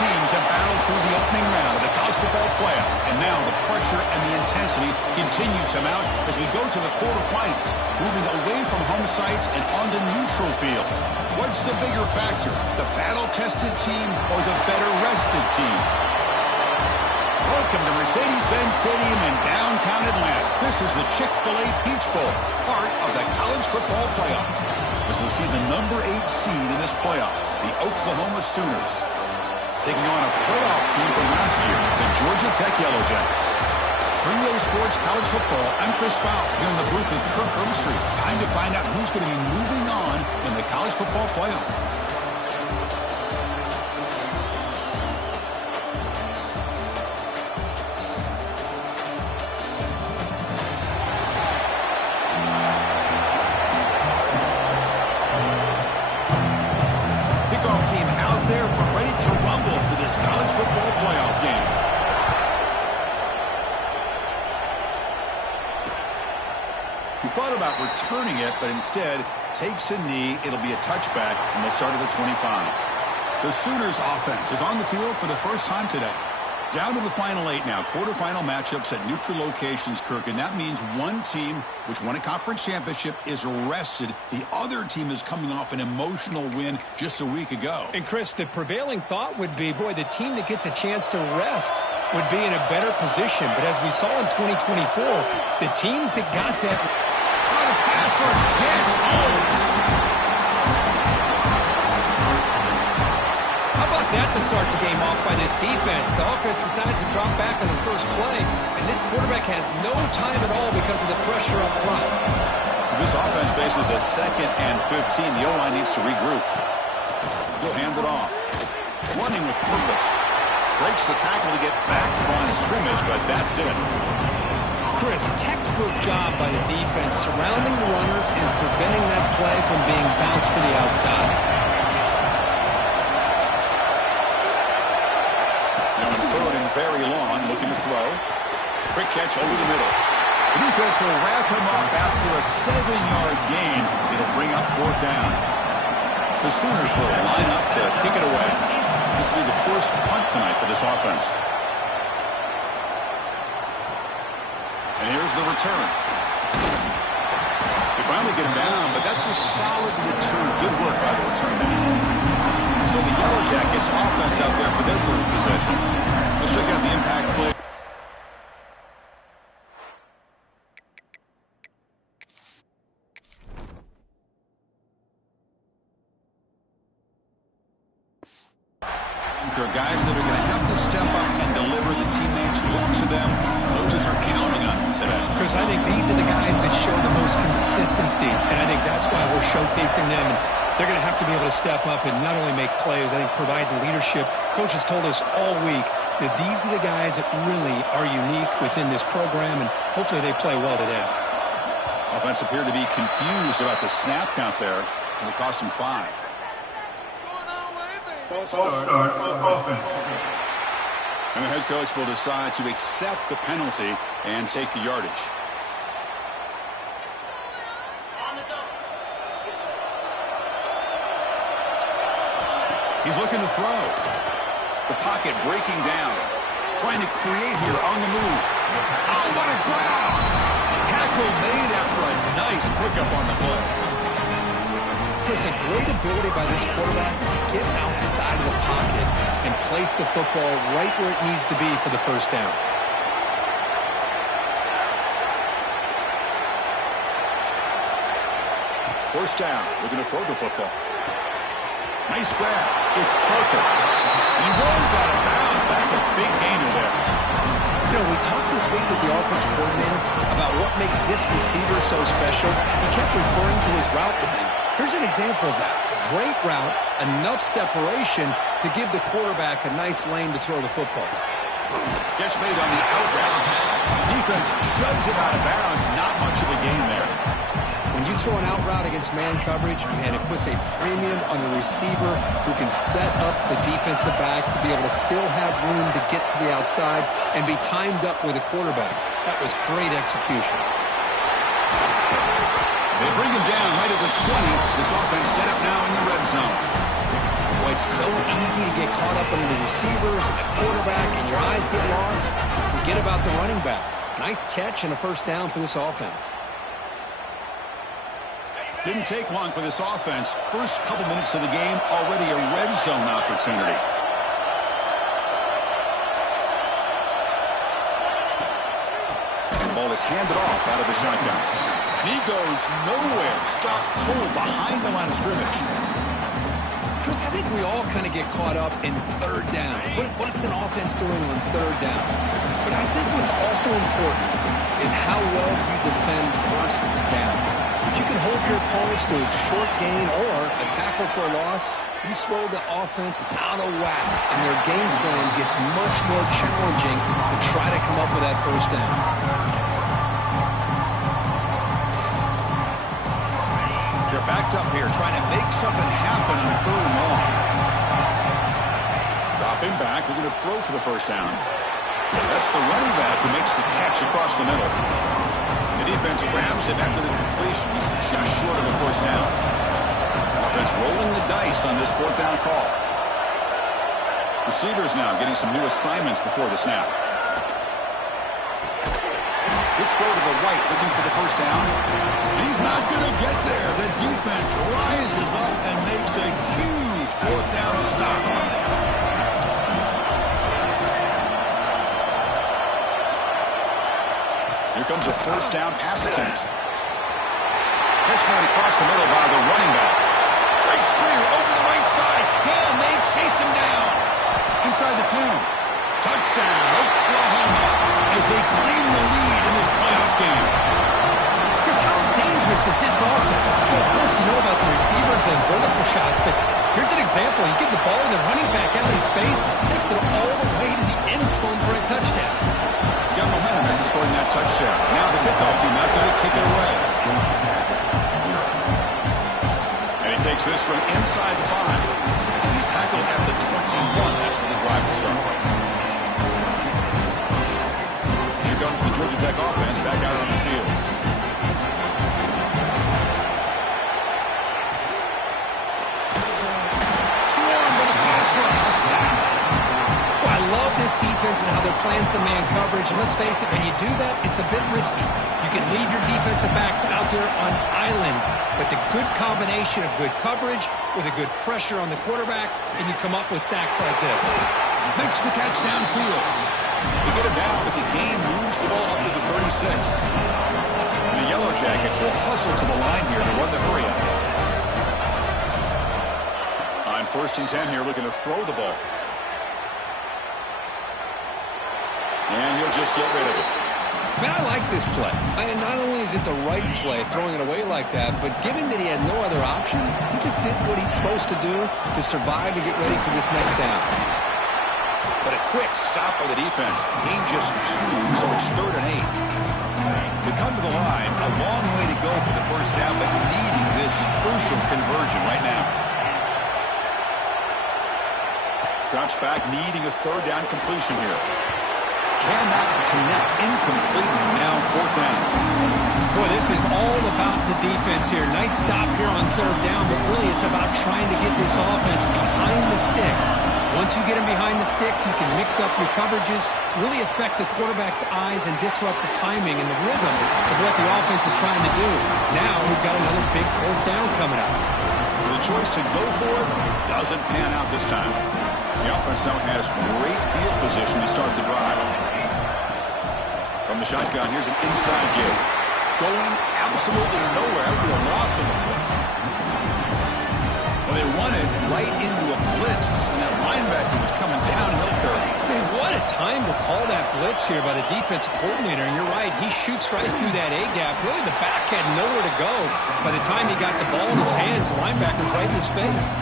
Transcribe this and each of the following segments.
teams have battled through the opening round of the college football playoff, and now the pressure and the intensity continue to mount as we go to the quarterfinals, moving away from home sites and onto neutral fields. What's the bigger factor, the battle-tested team or the better-rested team? Welcome to Mercedes-Benz Stadium in downtown Atlanta. This is the Chick-fil-A Peach Bowl, part of the college football playoff, as we'll see the number 8 seed in this playoff, the Oklahoma Sooners, taking on a playoff team from last year, the Georgia Tech Yellow Jackets. For EA Sports College Football, I'm Chris Fowler, here in the booth with Kirk Herbstreit. Time to find out who's going to be moving on in the college football playoff. Thought about returning it, but instead takes a knee. It'll be a touchback, and they'll start at the 25. The Sooners offense is on the field for the first time today. Down to the final 8 now. Quarterfinal matchups at neutral locations, Kirk, and that means one team, which won a conference championship, is rested. The other team is coming off an emotional win just a week ago. And, Chris, the prevailing thought would be, boy, the team that gets a chance to rest would be in a better position. But as we saw in 2024, the teams that got that... Pass rush gets home. How about that to start the game off by this defense? The offense decides to drop back on the first play, and this quarterback has no time at all because of the pressure up front. This offense faces a 2nd and 15. The O-line needs to regroup. He'll hand it off. Running with purpose. Breaks the tackle to get back to the line of scrimmage, but that's it. Chris, textbook job by the defense surrounding the runner and preventing that play from being bounced to the outside. Now in 3rd and very long, looking to throw. Quick catch over the middle. The defense will wrap him up after a 7-yard gain. It'll bring up 4th down. The Sooners will line up to kick it away. This will be the first punt tonight for this offense. And here's the return. They finally get him down, but that's a solid return. Good work by the return man. So the Yellow Jackets offense out there for their first possession. Let's check out the impact play. Guys that are going to have to step up and deliver. The teammates look to them. Coaches are counting on them today. Chris, I think these are the guys that show the most consistency, and I think that's why we're showcasing them. And they're going to have to be able to step up and not only make plays, I think provide the leadership. Coach has told us all week that these are the guys that really are unique within this program, and hopefully they play well today. Offense appeared to be confused about the snap count there. It'll cost him 5. And the head coach will decide to accept the penalty and take the yardage. He's looking to throw. The pocket breaking down. Trying to create here on the move. Oh, what a grab! Tackle made after a nice pickup on the play. Chris, a great ability by this quarterback to get outside of the pocket and place the football right where it needs to be for the first down. First down. We're going to throw the football. Nice grab. It's Parker. He runs out of bounds. That's a big gainer there. You know, we talked this week with the offensive coordinator about what makes this receiver so special. He kept referring to his route running. Here's an example of that. Great route, enough separation to give the quarterback a nice lane to throw the football. Catch made on the out route. Defense shoves it out of bounds. Not much of a gain there. When you throw an out route against man coverage, man, it puts a premium on the receiver who can set up the defensive back to be able to still have room to get to the outside and be timed up with a quarterback. That was great execution. They bring him down right at the 20. This offense set up now in the red zone. Boy, It's so easy to get caught up in the receivers and the quarterback, and your eyes get lost. You forget about the running back. Nice catch and a first down for this offense. Didn't take long for this offense. First couple minutes of the game, already a red zone opportunity. And the ball is handed off out of the shotgun. And he goes nowhere. Stopped cold behind the line of scrimmage. Chris, I think we all kind of get caught up in third down. What's an offense doing on third down? But I think what's also important is how well you defend first down. If you can hold your opponents to a short gain or a tackle for a loss, you throw the offense out of whack, and their game plan gets much more challenging to try to come up with that first down. They're backed up here, trying to make something happen on third and long. Dropping back, looking to throw for the first down. That's the running back who makes the catch across the middle. The defense grabs him after the completion. He's just short of a first down. Offense rolling the dice on this fourth down call. Receivers now getting some new assignments before the snap. Let's go to the right, looking for the first down. He's not going to get there. The defense rises up and makes a huge fourth down stop. Here comes a first down pass attempt. Pitch right across the middle by the running back. Great screen over the right side. Can they chase him down? Inside the 10. Touchdown, Oklahoma, as they claim the lead in this playoff game. Chris, how dangerous is this offense? Well, of course, you know about the receivers and vertical shots, but here's an example. You give the ball to the running back out in space, takes it all the way to the end zone for a touchdown. Got momentum after scoring that touchdown. Now the kickoff team out there to kick it away. And he takes this from inside the 5. And he's tackled at the 21. That's where the drive will start. Here comes the Georgia Tech offense back out on the field. Swarmed by the pass rush. A sack. Well, I love this defense and how they're playing some man coverage. And let's face it, when you do that, it's a bit risky. You can leave your defensive backs out there on islands, but the good combination of good coverage with a good pressure on the quarterback, and you come up with sacks like this. Makes the catch downfield. They get it down, but the gain moves the ball up to the 36. The Yellow Jackets will hustle to the line here to run the hurry up. On 1st and 10 here, looking to throw the ball. And he'll just get rid of it. Man, I like this play. Not only is it the right play, throwing it away like that, but given that he had no other option, he just did what he's supposed to do to survive and get ready for this next down. But a quick stop by the defense. Gain just 2, so it's 3rd and 8. They come to the line, a long way to go for the first down, but needing this crucial conversion right now. Drops back, needing a 3rd down completion here. Cannot connect, incomplete, and now 4th down. Boy, this is all about the defense here. Nice stop here on 3rd down, but really it's about trying to get this offense behind the sticks. Once you get them behind the sticks, you can mix up your coverages, really affect the quarterback's eyes and disrupt the timing and the rhythm of what the offense is trying to do. Now we've got another big 4th down coming up. So the choice to go for it doesn't pan out this time. The offense now has great field position to start the drive. From the shotgun, here's an inside give. Going absolutely nowhere. That would be a loss of the play. Well, they won it right into a blitz, and that linebacker was coming downhill curve. Man, what a time to call that blitz here by the defensive coordinator. And you're right, he shoots right through that A-gap. Really, the back had nowhere to go. By the time he got the ball in his hands, the linebacker's right in his face.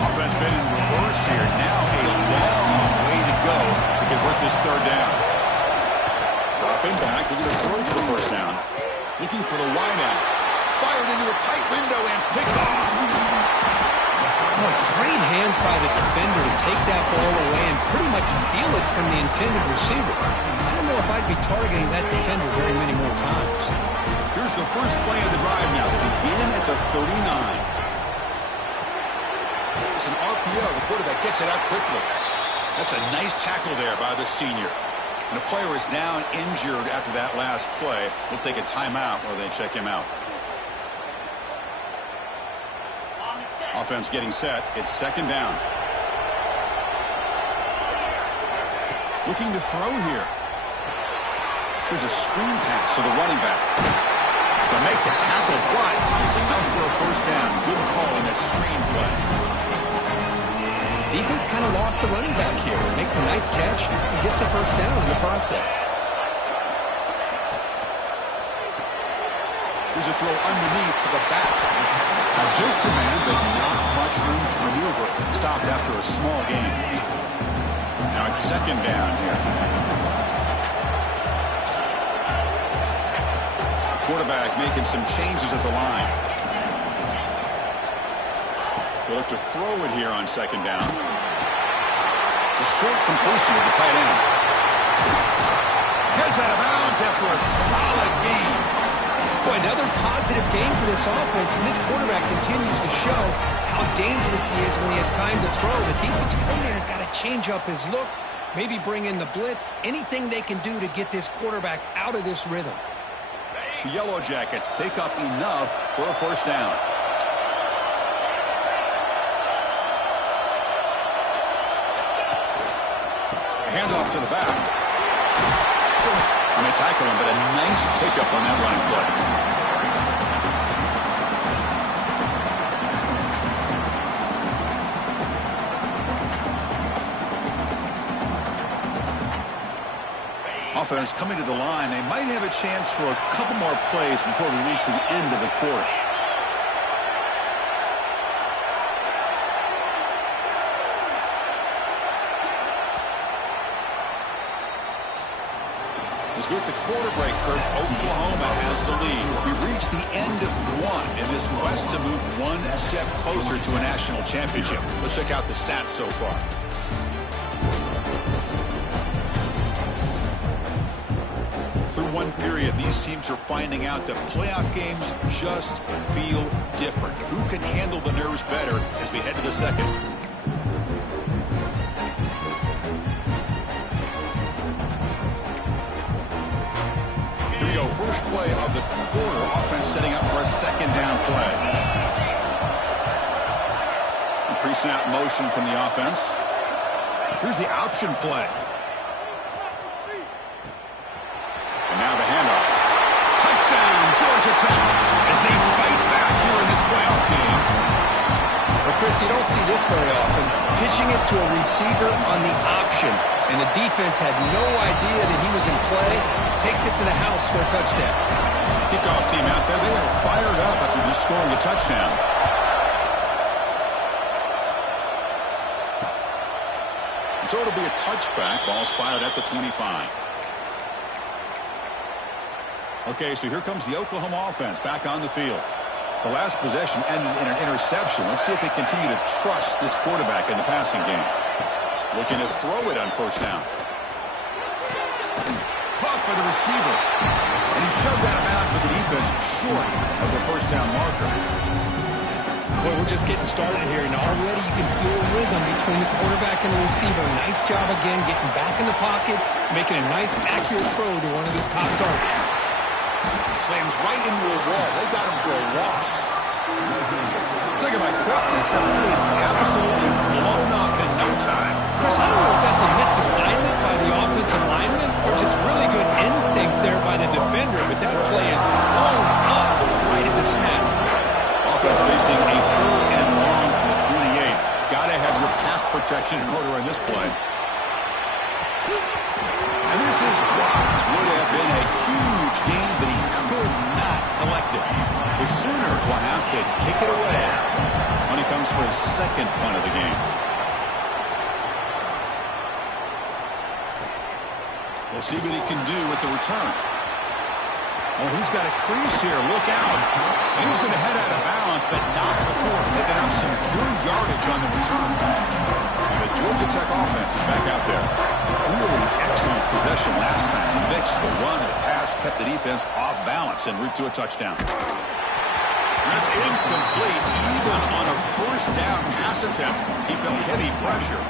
Offense been in reverse here. Now a long way to go to convert this 3rd down. Dropping back, looking to throw for the first down. Looking for the wideout. Fired into a tight window and picked off. Oh, great hands by the defender to take that ball away and pretty much steal it from the intended receiver. I don't know if I'd be targeting that defender very many more times. Here's the first play of the drive now. They begin at the 39. It's an RPO. The quarterback gets it out quickly. That's a nice tackle there by the senior. And the player is down injured after that last play. We'll take a timeout while they check him out. Offense getting set. It's second down. Looking to throw here. There's a screen pass to the running back. They'll make the tackle, but it's enough for a first down. Good call in that screen play. Defense kind of lost a running back here. Makes a nice catch and gets the first down in the process. Here's a throw underneath to the back. A joke to man, but not much room to maneuver. Stopped after a small gain. Now it's second down here. Quarterback making some changes at the line. They look to throw it here on second down. A short completion of the tight end. Heads out of bounds after a solid gain. Boy, another positive game for this offense, and this quarterback continues to show how dangerous he is when he has time to throw. The defensive coordinator's got to change up his looks, maybe bring in the blitz, anything they can do to get this quarterback out of this rhythm. The Yellow Jackets pick up enough for a first down. Handoff to the back. And they tackle him, but a nice pickup on that running play. Offense coming to the line. They might have a chance for a couple more plays before we reach the end of the quarter. With the quarter break, Kurt, Oklahoma has the lead. We've reached the end of one in this quest to move one step closer to a national championship. Let's check out the stats so far. Through one period, these teams are finding out that playoff games just feel different. Who can handle the nerves better as we head to the second? First play of the quarter. Offense setting up for a second down play. Pre-snap motion from the offense. Here's the option play. And now the handoff. Touchdown, Georgia Tech, as they fight back here in this playoff game. Well, Chris, you don't see this very often. Pitching it to a receiver on the option, and the defense had no idea that he was in play. Takes it to the house for a touchdown. Kickoff team out there. They are fired up after just scoring a touchdown. And so it'll be a touchback. Ball spotted at the 25. Okay, so here comes the Oklahoma offense back on the field. The last possession ended in an interception. Let's see if they continue to trust this quarterback in the passing game. Looking to throw it on first down. Caught by the receiver. And he shoved out of bounds with the defense short of the first down marker. Boy, we're just getting started here, and already you can feel a rhythm between the quarterback and the receiver. Nice job again getting back in the pocket, making a nice, accurate throw to one of his top targets. Slams right into a wall. They got him for a loss. Look at my quickness. That play is absolutely blown up in no time. Chris, I don't know if that's a misassignment by the offensive lineman or just really good instincts there by the defender, but that play is blown up right at the snap. Offense facing a third and long from the 28. Got to have your pass protection in order on this play. And this is dropped. Would have been a huge game, but he could not collect it. The Sooners will have to kick it away when he comes for his second punt of the game. We'll see what he can do with the return. Oh, he's got a crease here. Look out. He's going to head out of bounds, but not before picking up some good yardage on the return. And the Georgia Tech offense is back out there. Really excellent possession last time. Mixed the run and pass, kept the defense off balance en route to a touchdown. That's incomplete. Even on a first down pass attempt, he felt heavy pressure.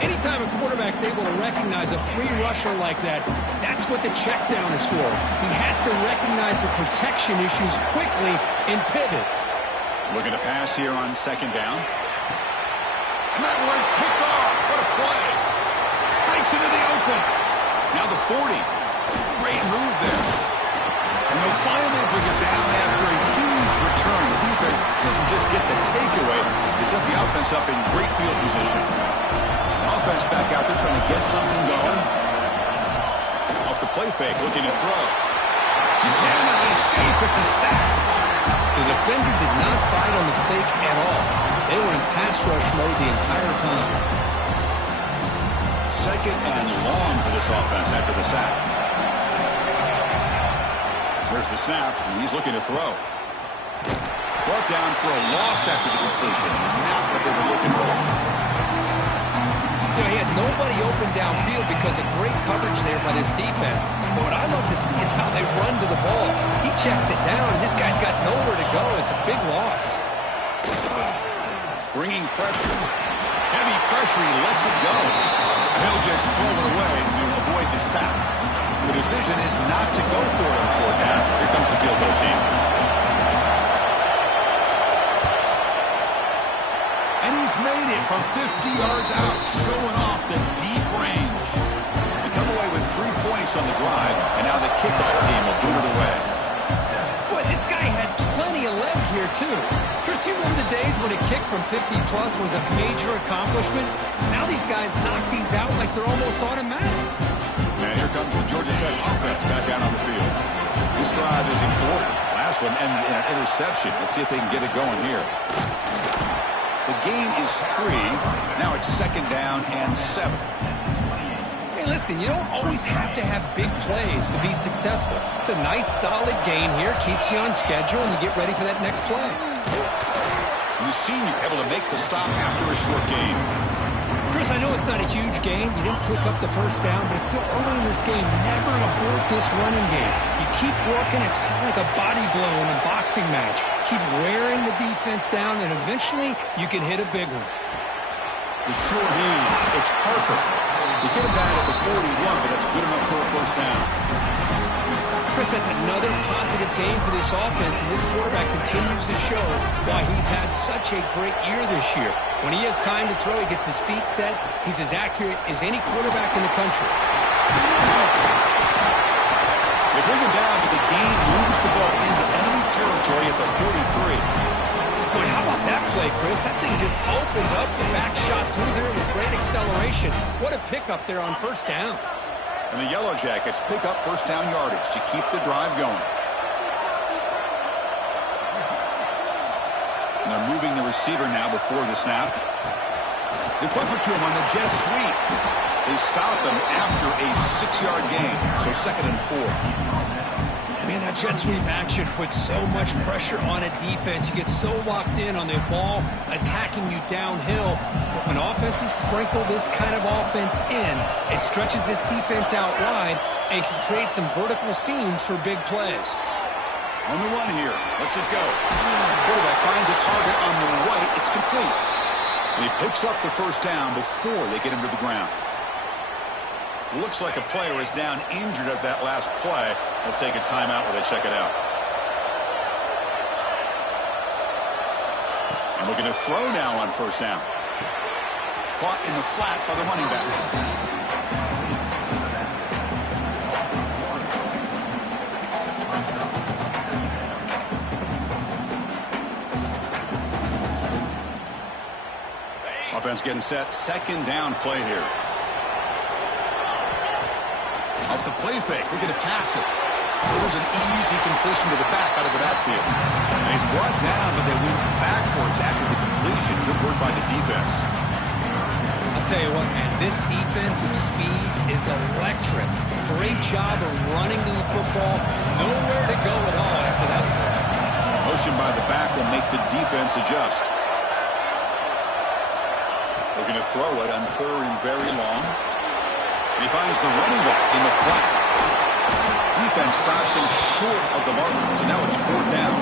Anytime a quarterback's able to recognize a free rusher like that, that's what the check down is for. He has to recognize the protection issues quickly and pivot. Looking to pass here on second down. And that one's picked off. What a play. Breaks into the open. Now the 40. Great move there. And they'll finally bring it down after a huge return. The defense doesn't just get the takeaway. They set the offense up in great field position. Offense back out there trying to get something going. Off the play fake, looking to throw. You cannot escape. It's a sack. The defender did not bite on the fake at all. They were in pass rush mode the entire time. Second and long for this offense after the sack. There's the snap, and he's looking to throw. Brought down for a loss after the completion. Not what they were looking for. You know, he had nobody open downfield because of great coverage there by this defense. But what I love to see is how they run to the ball. He checks it down, and this guy's got nowhere to go. It's a big loss. Bringing pressure. Heavy pressure. He lets it go. He'll just throw it away to avoid the sack. The decision is not to go for it on fourth down. Here comes the field goal team. And he's made it from 50 yards out, showing off the deep range. They come away with 3 points on the drive, and now the kickoff team will boot it away. Boy, this guy had plenty of leg here, too. Chris, you remember the days when a kick from 50-plus was a major accomplishment? Now these guys knock these out like they're almost automatic. And here comes the Georgia Tech offense back out on the field. This drive is important. Last one ended in an interception. Let's see if they can get it going here. The gain is 3. Now it's second down and 7. Hey, listen, you don't always have to have big plays to be successful. It's a nice, solid gain here. Keeps you on schedule, and you get ready for that next play. And the senior able to make the stop after a short gain. Chris, I know it's not a huge gain. You didn't pick up the first down, but it's still early in this game. Never abort this running game. You keep working. It's kind of like a body blow in a boxing match. Keep wearing the defense down, and eventually you can hit a big one. The sure hands. It's Parker. They get him down at the 41, but that's good enough for a first down. Chris, that's another positive game for this offense, and this quarterback continues to show why he's had such a great year this year. When he has time to throw, he gets his feet set. He's as accurate as any quarterback in the country. They bring him down, but the gain moves the ball into enemy territory at the 43. Boy, how about that play, Chris? That thing just opened up the back shot through there with great acceleration. What a pickup there on first down. And the Yellow Jackets pick up first down yardage to keep the drive going. And they're moving the receiver now before the snap. They flip it to him on the jet sweep. They stop him after a 6-yard gain. So second and 4. Man, that jet sweep action puts so much pressure on a defense. You get so locked in on the ball attacking you downhill. But when offenses sprinkle this kind of offense in, it stretches this defense out wide and can create some vertical seams for big plays. On the run here. Lets it go. Quarterback finds a target on the right. It's complete. And he picks up the first down before they get him to the ground. Looks like a player is down injured at that last play. They'll take a timeout while they check it out. And looking to throw now on first down. Caught in the flat by the running back. Offense getting set. Second down play here. Off the play fake, looking to pass it. There's an easy completion to the back out of the backfield. And he's brought down, but they went backwards after the completion. Good work by the defense. I'll tell you what, man, this defensive speed is electric. Great job of running the football. Nowhere to go at all after that play. Motion by the back will make the defense adjust. Looking to throw it on third and very long. He finds the running back in the flat. Defense stops him short of the marker, so now it's fourth down.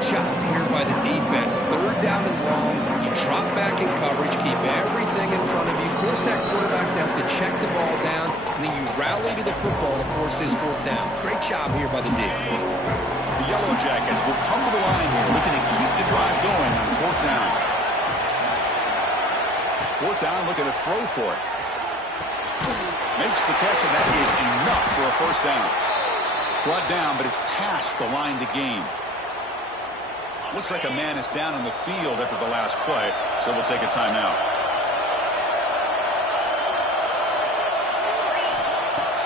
Great job here by the defense. Third down and long. You drop back in coverage, keep everything in front of you, force that quarterback to have to check the ball down, and then you rally to the football to force his fourth down. Great job here by the D. The Yellow Jackets will come to the line here, looking to keep the drive going on fourth down. Fourth down, looking to throw for it. Makes the catch, and that is enough for a first down. Brought down, but it's past the line to gain. Looks like a man is down in the field after the last play, so we'll take a timeout.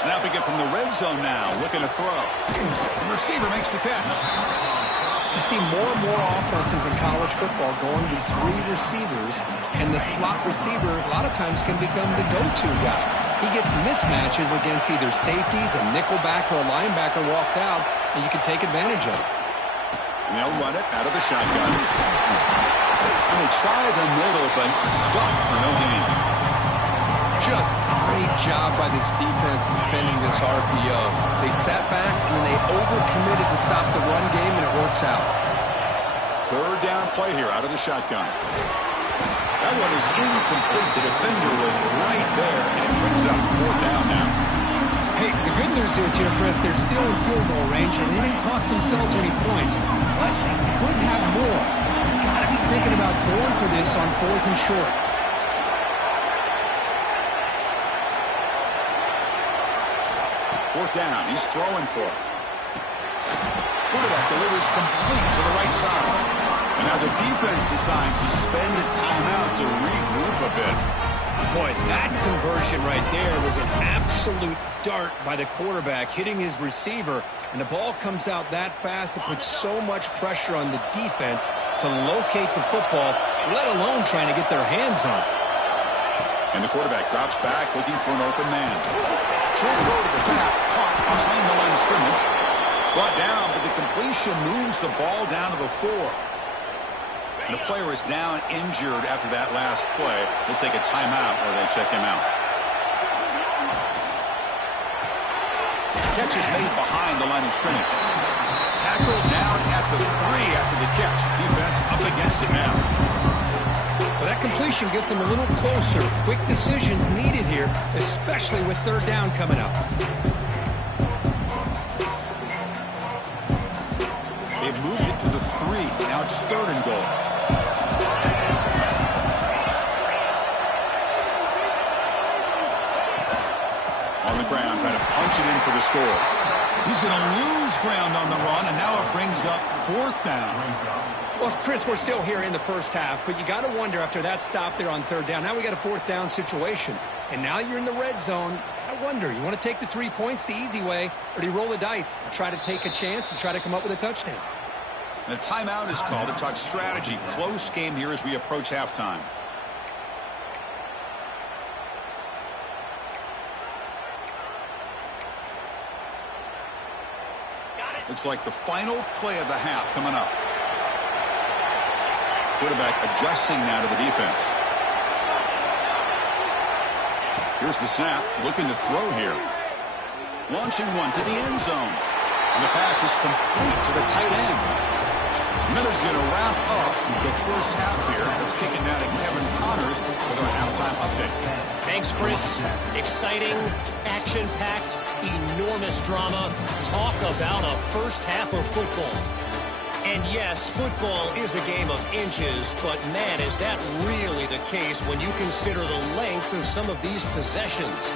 Snapping it from the red zone now, looking to throw. The receiver makes the catch. You see more and more offenses in college football going with 3 receivers, and the slot receiver a lot of times can become the go-to guy. He gets mismatches against either safeties, a nickelback, or a linebacker walked out, and you can take advantage of it. And they'll run it out of the shotgun. And they try the middle, but stuffed for no gain. Just great job by this defense defending this RPO. They sat back, and then they overcommitted to stop the run game, and it works out. Third down play here out of the shotgun. That one is incomplete. The defender was right there, and it brings up fourth down now. Hey, the good news is here, Chris, they're still in field goal range, and they didn't cost themselves any points. But they could have more. You've got to be thinking about going for this on fourth and short. Fourth down, he's throwing for it. Quarterback delivers complete to the right side. And now the defense decides to spend a timeout to regroup a bit. Boy, that conversion right there was an absolute dart by the quarterback, hitting his receiver, and the ball comes out that fast. It puts so much pressure on the defense to locate the football, let alone trying to get their hands on it. And the quarterback drops back, looking for an open man. Short throw to the back, caught behind the line of scrimmage. Brought down, but the completion moves the ball down to the 4. And the player is down injured after that last play. We'll take a timeout or they check him out. Catch is made behind the line of scrimmage. Tackled down at the 3 after the catch. Defense up against it now. Well, that completion gets them a little closer. Quick decisions needed here, especially with third down coming up. They've moved it to the 3. Now it's third and goal. On the ground, trying to punch it in for the score. He's going to lose ground on the run, and now it brings up fourth down. Well, Chris, we're still here in the first half, but you got to wonder after that stop there on third down. Now we got a fourth down situation, and now you're in the red zone. I wonder, you want to take the 3 points the easy way, or do you roll the dice and try to take a chance and try to come up with a touchdown? The timeout is called to talk strategy. Close game here as we approach halftime. Looks like the final play of the half coming up. Quarterback adjusting now to the defense. Here's the snap, looking to throw here. Launching one to the end zone. And the pass is complete to the tight end. Miller's going to wrap up the first half here. Let's kick it down to Kevin Connors with our halftime update. Thanks, Chris. Exciting, action-packed, enormous drama. Talk about a first half of football. And yes, football is a game of inches, but man, is that really the case when you consider the length of some of these possessions.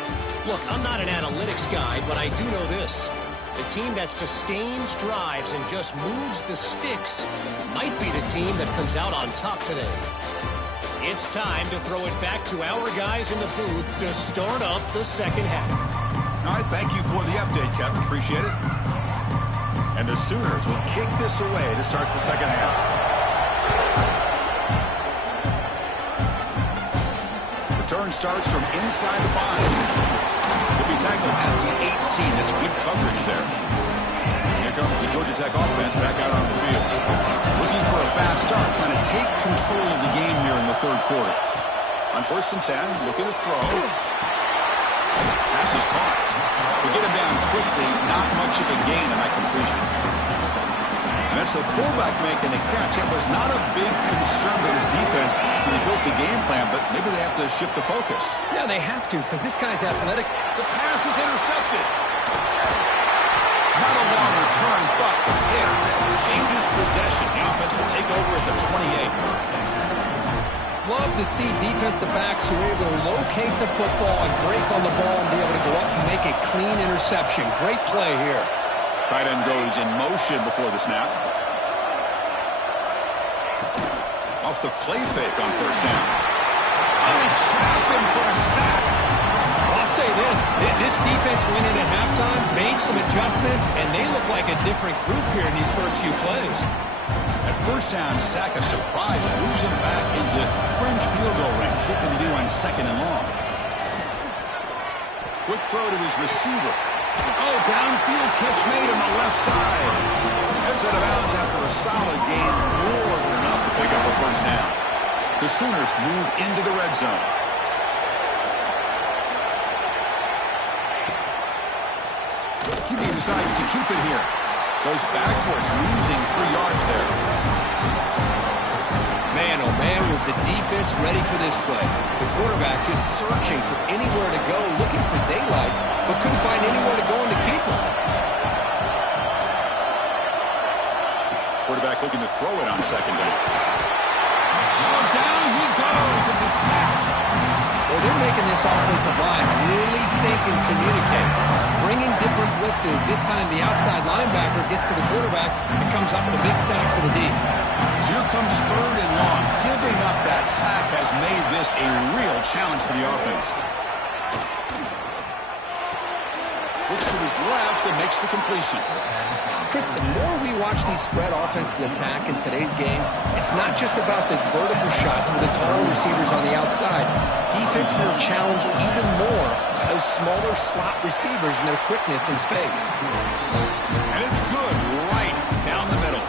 Look, I'm not an analytics guy, but I do know this. The team that sustains drives and just moves the sticks might be the team that comes out on top today. It's time to throw it back to our guys in the booth to start up the second half. All right, thank you for the update, Kevin. Appreciate it. And the Sooners will kick this away to start the second half. Return starts from inside the 5. Will be tackled at the 18. That's good coverage there. Here comes the Georgia Tech offense back out on the field. Looking for a fast start, trying to take control of the game here in the third quarter. On 1st and 10, looking to throw. Pass is caught. To get him down quickly, not much of a gain on that completion. And That's the fullback making the catch. It was not a big concern with his defense when they built the game plan, but maybe they have to shift the focus. Yeah, they have to, because this guy's athletic. The pass is intercepted. Not a long return, but the hit changes possession. The offense will take over at the 28. Love to see defensive backs who are able to locate the football and break on the ball and be able to go up and make a clean interception. Great play here. Tight end goes in motion before the snap. Off the play fake on first down. Oh, trap him for a sack. I'll say this defense went in at halftime, made some adjustments, and they look like a different group here in these first few plays. At first down, sack a surprise and moves him back into French field goal range. What can they do on second and long? Quick throw to his receiver. Oh, downfield catch made on the left side. Heads out of bounds after a solid gain, more than enough to pick up a first down. The Sooners move into the red zone. QB decides to keep it here. Goes backwards, losing 3 yards there. Man, oh man, was the defense ready for this play. The quarterback just searching for anywhere to go, looking for daylight, but couldn't find anywhere to go in to keep him. Quarterback looking to throw it on second down. Oh, down he goes. It's a sack. Well, they're making this offensive line really think and communicate. Bringing different blitzes. This time the outside linebacker gets to the quarterback and comes up with a big sack for the D. So here comes third and long. Giving up that sack has made this a real challenge for the offense. Looks to his left and makes the completion. Chris, the more we watch these spread offenses attack in today's game, it's not just about the vertical shots with the taller receivers on the outside. Defenses are challenged even more by those smaller slot receivers and their quickness in space. And it's good right down the middle.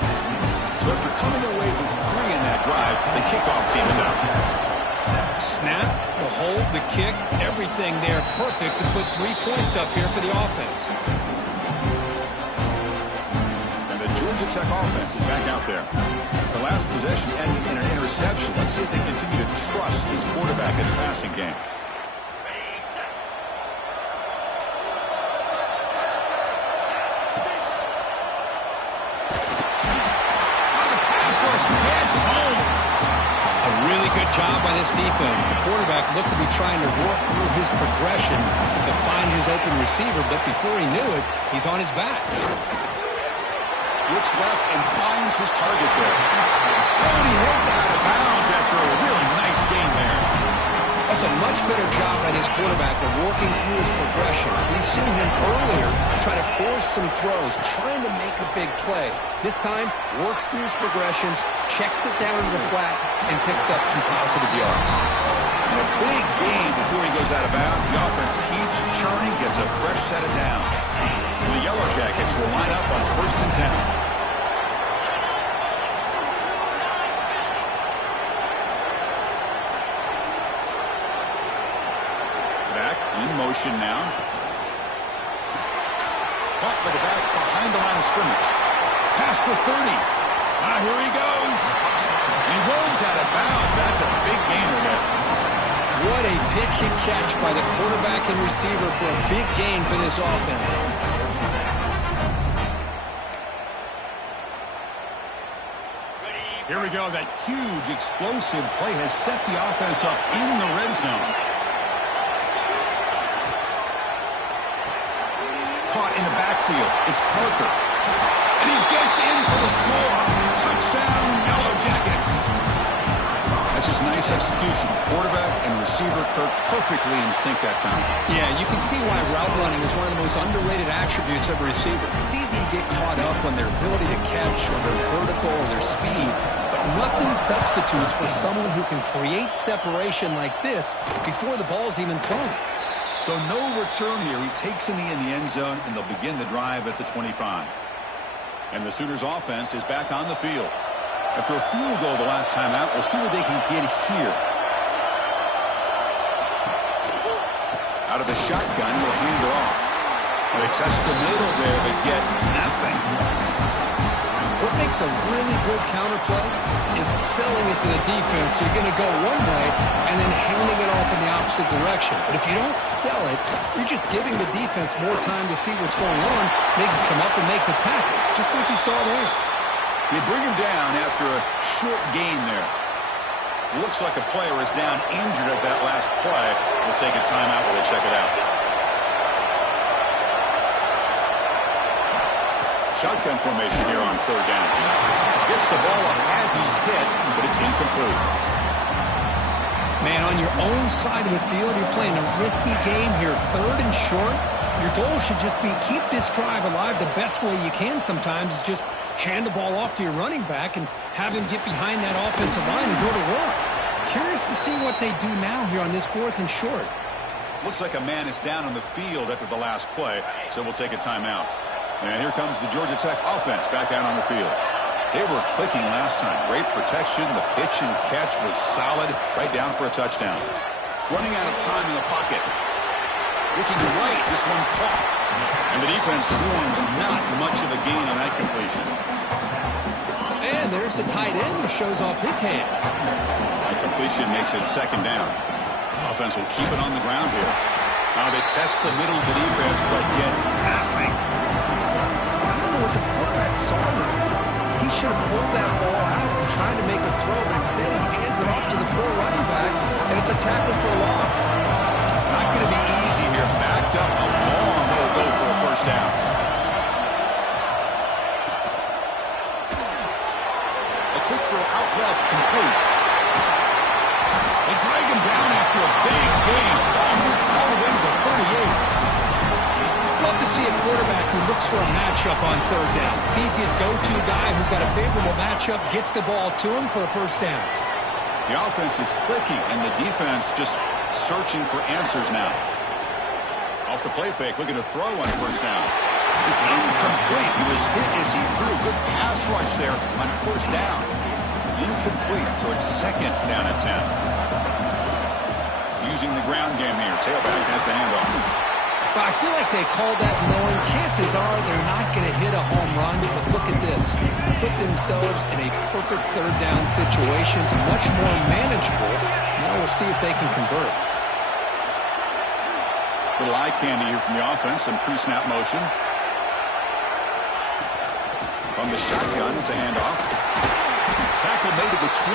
So after coming away with 3 in that drive, the kickoff team is out. Snap, the hold, the kick, everything there perfect to put 3 points up here for the offense. Georgia Tech offense is back out there. The last possession ended in an interception. Let's see if they continue to trust this quarterback in the passing game. The pass rush hits home. A really good job by this defense. The quarterback looked to be trying to work through his progressions to find his open receiver, but before he knew it, he's on his back. Looks left and finds his target there. And he heads out of bounds after a really nice game there. That's a much better job by this quarterback of working through his progressions. We've seen him earlier try to force some throws, trying to make a big play. This time, works through his progressions, checks it down to the flat, and picks up some positive yards. A big gain before he goes out of bounds. The offense keeps churning, gets a fresh set of downs. And the Yellow Jackets will line up on 1st and 10. In motion now. Caught by the back behind the line of scrimmage. Past the 30. Here he goes. And he rolls out of bounds. That's a big gainer there. What a pitch and catch by the quarterback and receiver for a big gain for this offense. Here we go. That huge explosive play has set the offense up in the red zone. Caught in the backfield. It's Parker. And he gets in for the score. Touchdown, Yellow Jackets. That's just nice execution. Quarterback and receiver Kirk perfectly in sync that time. Yeah, you can see why route running is one of the most underrated attributes of a receiver. It's easy to get caught up on their ability to catch or their vertical or their speed, but nothing substitutes for someone who can create separation like this before the ball's even thrown. So no return here. He takes a knee in the end zone, and they'll begin the drive at the 25. And the Sooners offense is back on the field. After a field goal the last time out, we'll see what they can get here. Out of the shotgun, he'll hand it off. They test the middle there, but get nothing. What they makes a really good counter play is selling it to the defense. So you're going to go one way and then handing it off in the opposite direction. But if you don't sell it, you're just giving the defense more time to see what's going on. They can come up and make the tackle, just like you saw there. They bring him down after a short gain there. Looks like a player is down injured at that last play. We'll take a timeout while they check it out. Shotgun formation here on third down. Gets the ball up as he's hit, but it's incomplete. Man, on your own side of the field, you're playing a risky game here. Third and short. Your goal should just be keep this drive alive the best way you can sometimes is just hand the ball off to your running back and have him get behind that offensive line and go to work. Curious to see what they do now here on this fourth and short. Looks like a man is down on the field after the last play, so we'll take a timeout. And here comes the Georgia Tech offense back out on the field. They were clicking last time. Great protection. The pitch and catch was solid. Right down for a touchdown. Running out of time in the pocket. Looking right. This one caught. And the defense swarms. Not much of a gain on that completion. And there's the tight end who shows off his hands. That completion makes it second down. Offense will keep it on the ground here. Now they test the middle of the defense, but get nothing. What the quarterback saw there. He should have pulled that ball out and tried to make a throw, but instead he hands it off to the poor running back, and it's a tackle for a loss. Not going to be easy here. Backed up a long way to go for a first down. A quick throw out left, complete. They drag him down after a big gain. Ball moved all the way to the 38. Love to see a quarterback who looks for a matchup on third down. Sees his go-to guy who's got a favorable matchup, gets the ball to him for a first down. The offense is clicking, and the defense just searching for answers now. Off the play fake, looking to throw on first down. It's incomplete. He was hit as he threw. Good pass rush there on first down. Incomplete, so it's second down at 10. Using the ground game here. Tailback has the handoff. But I feel like they called that knowing chances are they're not going to hit a home run. But look at this. Put themselves in a perfect third down situation. It's much more manageable. Now we'll see if they can convert. Little eye candy here from the offense. Some pre-snap motion. From the shotgun, it's a handoff. Tackle made to the 21.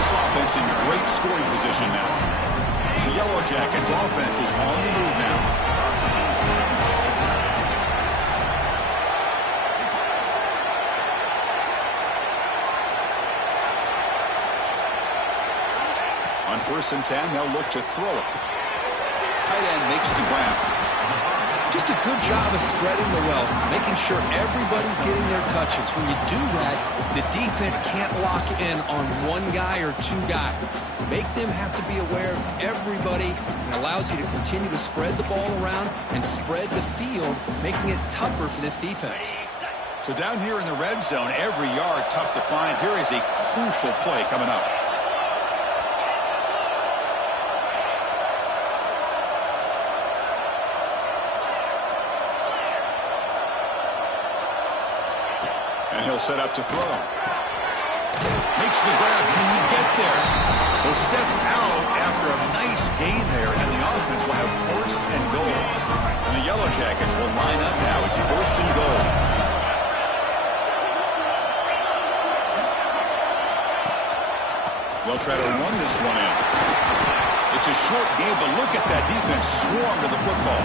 This offense in great scoring position now. The Yellow Jackets offense is on the move now. On 1st and 10, they'll look to throw it. Tight end makes the grab. Just a good job of spreading the wealth, making sure everybody's getting their touches. When you do that, the defense can't lock in on one guy or two guys. Make them have to be aware of everybody, and allows you to continue to spread the ball around and spread the field, making it tougher for this defense. So down here in the red zone, every yard tough to find. Here is a crucial play coming up. And he'll set up to throw. Makes the grab. Can he get there? He'll step out after a nice gain there, and the offense will have 1st and goal. And the Yellow Jackets will line up now. It's 1st and goal. They'll try to run this one in. It's a short game, but look at that defense swarm to the football.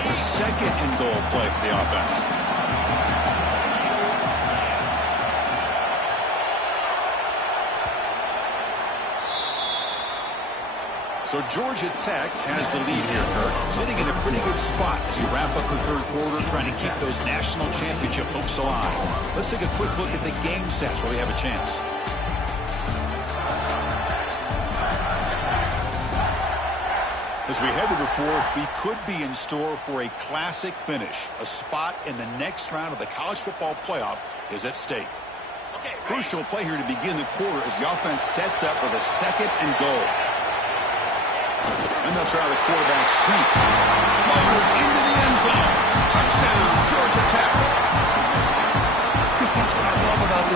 It's a 2nd and goal play for the offense. So Georgia Tech has the lead here, Kirk. Sitting in a pretty good spot as you wrap up the 3rd quarter, trying to keep those national championship hopes alive. Let's take a quick look at the game sets where we have a chance. As we head to the 4th, we could be in store for a classic finish. A spot in the next round of the college football playoff is at stake. Crucial play here to begin the quarter as the offense sets up with a 2nd and goal. And they'll try the quarterback sneak. Fires into the end zone. Touchdown, Georgia Tech.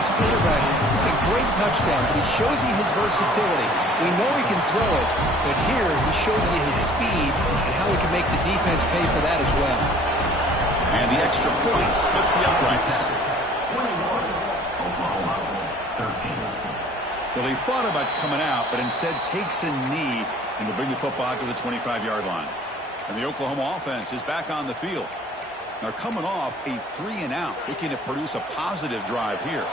this quarterback. It's a great touchdown, but he shows you his versatility. We know he can throw it, but here he shows you his speed and how he can make the defense pay for that as well. And the extra point splits the uprights. Well, he thought about coming out, but instead takes a knee and will bring the football to the 25-yard line. And the Oklahoma offense is back on the field. They're coming off a 3-and-out, looking to produce a positive drive here.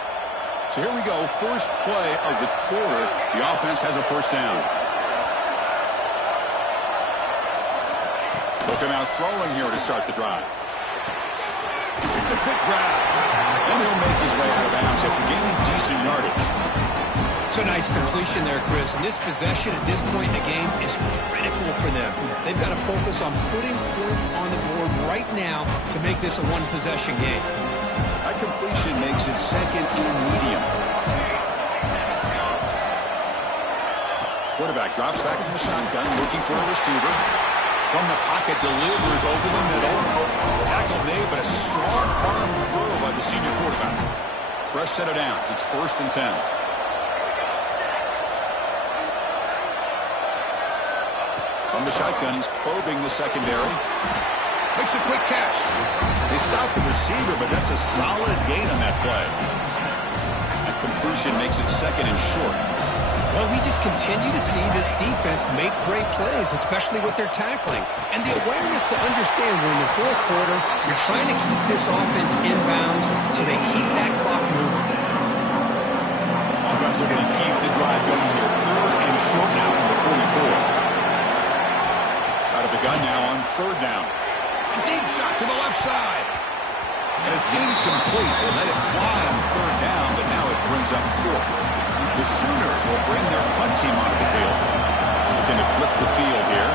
So here we go, first play of the quarter. The offense has a first down. Look him out throwing here to start the drive. It's a quick grab, and he'll make his way out of bounds after gaining decent yardage. It's a nice completion there, Chris. And this possession at this point in the game is critical for them. They've got to focus on putting points on the board right now to make this a one-possession game. That completion makes it second and medium. Quarterback drops back from the shotgun, looking for a receiver. From the pocket, delivers over the middle. Tackle made, but a strong arm throw by the senior quarterback. Fresh set of downs. It's 1st and 10. From the shotgun, he's probing the secondary. Makes a quick catch. They stop the receiver, but that's a solid gain on that play. That completion makes it 2nd and short. Well, we just continue to see this defense make great plays, especially with their tackling. And the awareness to understand we're in the 4th quarter, you're trying to keep this offense in bounds so they keep that clock moving. Offense are going to keep the drive going here. 3rd and short now from the 44. Out of the gun now on 3rd down. A deep shot to the left side. And it's incomplete. They let it fly on 3rd down, but now it brings up 4th. The Sooners will bring their punt team onto the field. Looking to flip the field here.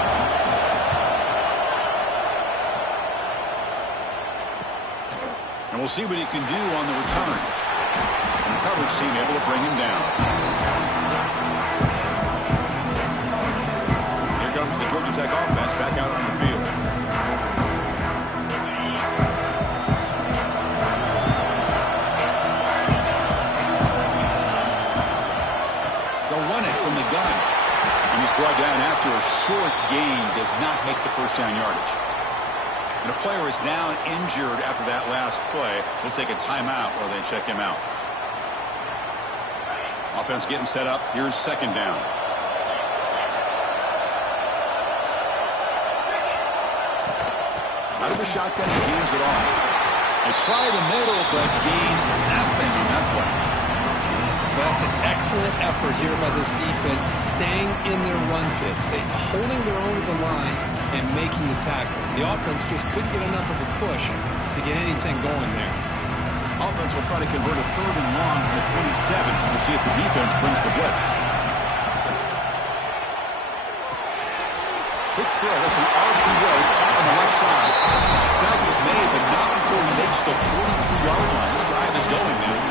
And we'll see what he can do on the return. And the coverage team able to bring him down. Here comes the Georgia Tech offense back out on the field. And he's brought down after a short gain, does not make the first down yardage. And a player is down injured after that last play. We'll take a timeout while they check him out. Offense getting set up. Here's 2nd down. Out of the shotgun, he hands it off. They try the middle, but gain nothing on that play. That's an excellent effort here by this defense, staying in their run fits. They're holding their own at the line and making the tackle. The offense just couldn't get enough of a push to get anything going there. Offense will try to convert a 3rd and long from the 27. We'll see if the defense brings the blitz. Quick throw. That's an RPO caught on the left side. Tackle's made, but not before he makes the 43-yard line. This drive is going now.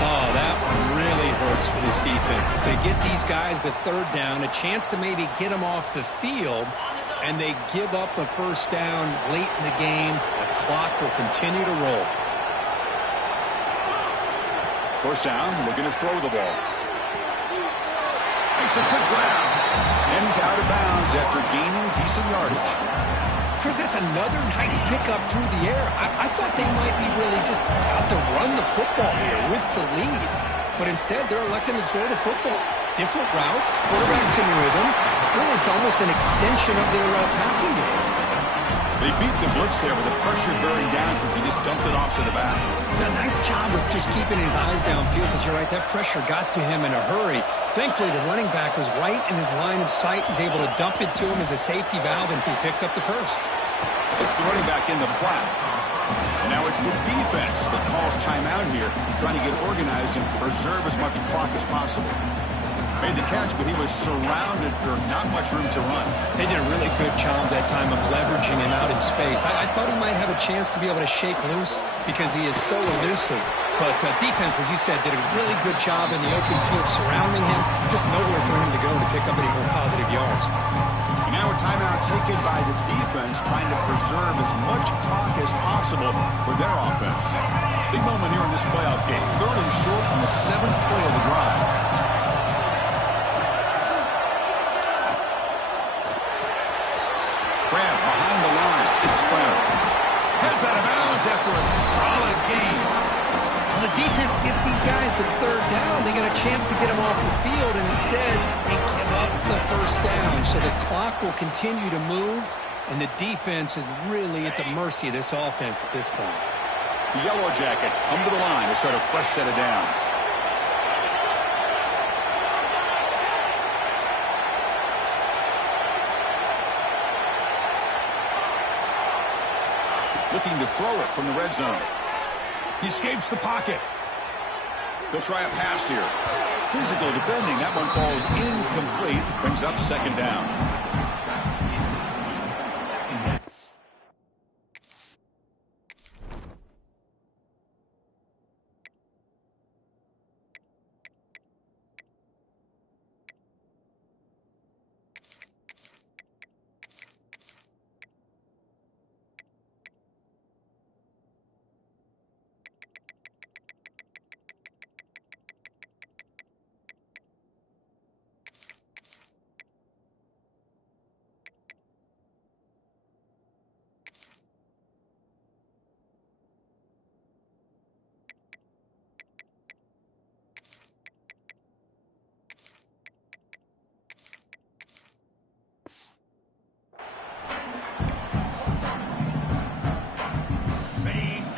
Oh, that one really hurts for this defense. They get these guys to 3rd down, a chance to maybe get them off the field, and they give up a first down late in the game. The clock will continue to roll. First down, looking to throw the ball. Makes a quick grab. And he's out of bounds after gaining decent yardage. Chris, that's another nice pickup through the air. I thought they might be really just out to run the football here with the lead. But instead, they're electing to throw the football. Different routes, quarterbacks in rhythm. Really, it's almost an extension of their passing game. They beat the blitz there with the pressure bearing down. He just dumped it off to the back. A nice job of just keeping his eyes downfield, because you're right, that pressure got to him in a hurry. Thankfully, the running back was right in his line of sight. He's able to dump it to him as a safety valve, and he picked up the first. It's the running back in the flat. And now it's the defense that calls timeout here, trying to get organized and preserve as much clock as possible. Made the catch, but he was surrounded. There's not much room to run. They did a really good job that time of leveraging him out in space. I thought he might have a chance to be able to shake loose because he is so elusive. But defense, as you said, did a really good job in the open field surrounding him. Just nowhere for him to go to pick up any more positive yards. And now a timeout taken by the defense, trying to preserve as much clock as possible for their offense. Big moment here in this playoff game. 3rd and short on the 7th play of the drive. Grab behind the line. It's Sprout. Heads out of bounds after a solid game. Well, the defense gets these guys to 3rd down. They get a chance to get them off the field, and instead they give up the 1st down. So the clock will continue to move, and the defense is really at the mercy of this offense at this point. The Yellow Jackets come to the line to start a fresh set of downs. Looking to throw it from the red zone. He escapes the pocket. They'll try a pass here. Physical defending. That one falls incomplete. Brings up 2nd down.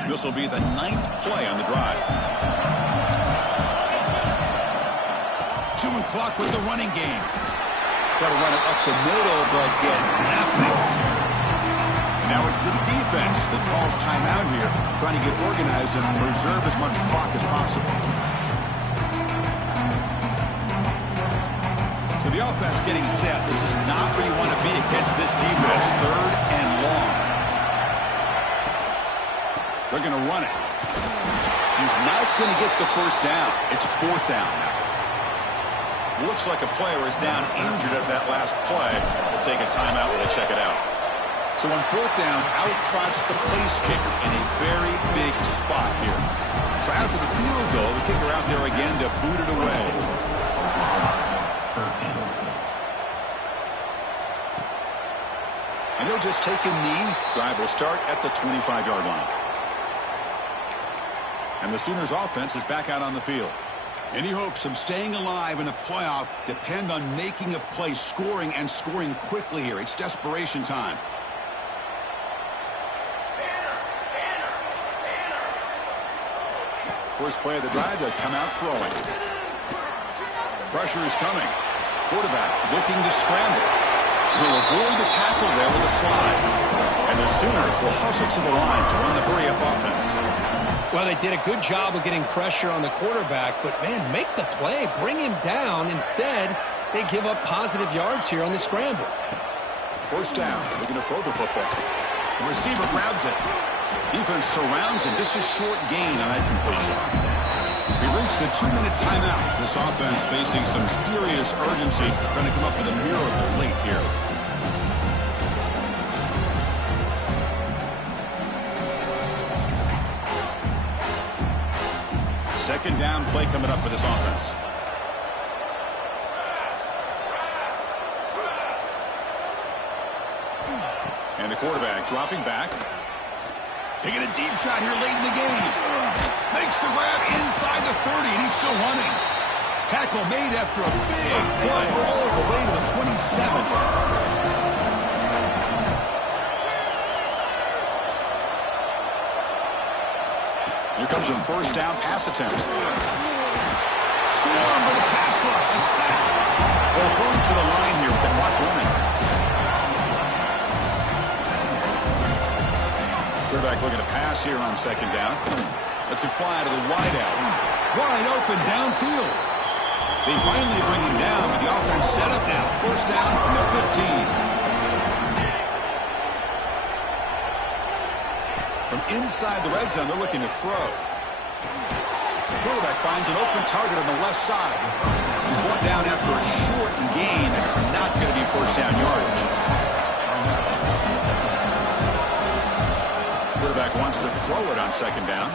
This will be the 9th play on the drive. 2 and clock with the running game. Try to run it up the middle, but get nothing. And now it's the defense that calls timeout here, trying to get organized and preserve as much clock as possible. So the offense getting set. This is not where you want to be against this defense. 3rd and long. They're going to run it. He's not going to get the 1st down. It's 4th down now. Looks like a player is down injured at that last play. We'll take a timeout while they check it out. So on 4th down, out trots the place kicker in a very big spot here. So after the field goal, the kicker out there again to boot it away. And he'll just take a knee. Drive will start at the 25-yard line. And the Sooners offense is back out on the field. Any hopes of staying alive in a playoff depend on making a play, scoring, and scoring quickly here. It's desperation time. First play of the drive, they'll come out throwing. Pressure is coming. Quarterback looking to scramble. He'll avoid the tackle there with a slide. And the Sooners will hustle to the line to run the hurry-up offense. Well, they did a good job of getting pressure on the quarterback, but, man, make the play. Bring him down. Instead, they give up positive yards here on the scramble. 1st down. They're going to throw the football. The receiver grabs it. Defense surrounds him. Just a short gain on that completion. We reached the 2-minute timeout. This offense facing some serious urgency. Trying to come up with a miracle late here. Second down play coming up for this offense. And the quarterback dropping back. Taking a deep shot here late in the game. Makes the grab inside the 30, and he's still running. Tackle made after a big play all the way to the 27. Here comes a 1st down pass attempt. Swarmed with a pass rush, a sack. They'll hurry to the line here with the clock running. Quarterback looking to pass here on 2nd down. Lets it fly to the wideout. Wide open downfield. They finally bring him down with the offense set up now. 1st down from the 15. From inside the red zone, they're looking to throw. The quarterback finds an open target on the left side. He's brought down after a short gain. That's not going to be 1st down yardage. Quarterback wants to throw it on 2nd down.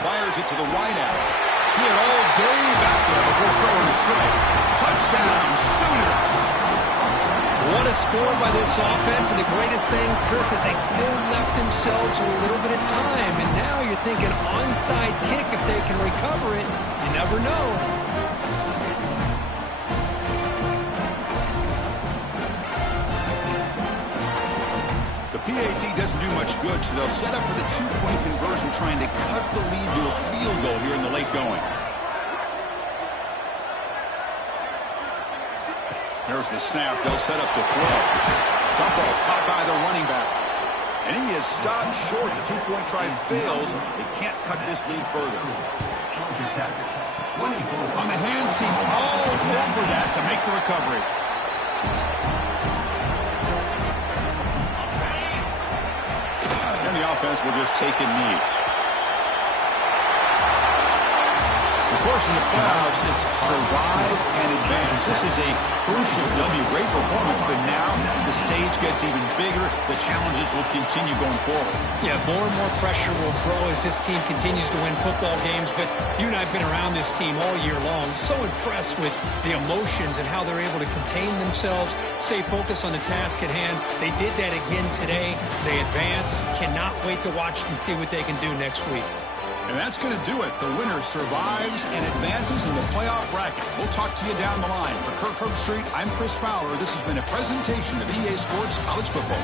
Fires it to the wideout. He had all day back there before throwing a strike. Touchdown, Sooners! What a score by this offense, and the greatest thing, Chris, is they still left themselves a little bit of time, and now you're thinking onside kick if they can recover it. You never know. The PAT doesn't do much good, so they'll set up for the two-point conversion, trying to cut the lead to a field goal here in the late going. There's the snap. They'll set up the throw. Dump off caught by the running back. And he is stopped short. The two-point try fails. They can't cut this lead further. On the hands team, all over that to make the recovery. And the offense will just take a knee. Of course, in the playoffs, it's survive and advance. This is a crucial W. Great performance, but now the stage gets even bigger. The challenges will continue going forward. Yeah, more and more pressure will grow as this team continues to win football games, but you and I have been around this team all year long. So impressed with the emotions and how they're able to contain themselves, stay focused on the task at hand. They did that again today. They advance. Cannot wait to watch and see what they can do next week. And that's going to do it. The winner survives and advances in the playoff bracket. We'll talk to you down the line. For Kirk Herbstreit, I'm Chris Fowler. This has been a presentation of EA Sports College Football.